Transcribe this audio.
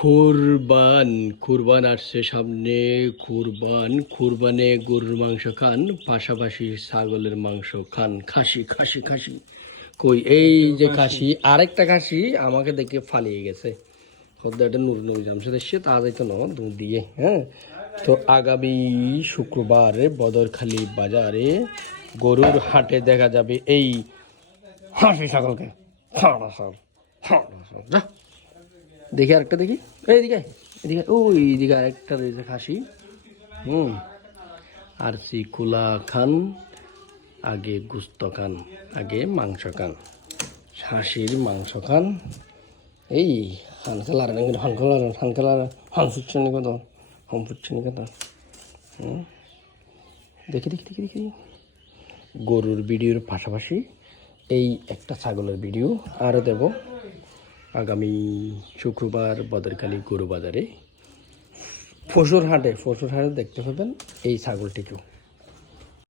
কুরবান কুরবান আসছে সামনে, কুরবান, কুরবানে গরুর মাংস খান, পাশাপাশি ছাগলের মাংস খান, খাসি খাসি খাসি। কই, এই যে খাসি, আরেকটা খাসি আমাকে দেখে ফালিয়ে গেছে। হদ্দাটা নুর নবী জামশেদ এসছে, তা যাইতো না দুধ দিয়ে হ্যাঁ? তো আগামী শুক্রবারে বদরখালি বাজারে গরুর হাটে দেখা যাবে এই হাসি ছাগলকে। হাঁড়া ছাগল, হাঁড়া যা। দেখি আরেকটা দেখি। এইদিকে এদিকে ওই দিকে আরেকটা রয়েছে খাসি হুম। আর সি কুলা খান, আগে গুস্ত খান, আগে মাংস খান। খাসির মাংস খান। এই, হান খেলার হান খেলার হান খেলার, হান ফুটছে নি কত হাম ফুটছে নি কত দেখি দেখি দেখি দেখি। গরুর ভিডিওর পাশাপাশি এই একটা ছাগলের ভিডিও আরও দেব। আগামী শুক্রবার বদরকালী গরু বাজারে ফসুর হাটে ফসুর হাটে দেখতে পাবেন এই ছাগলটিকেও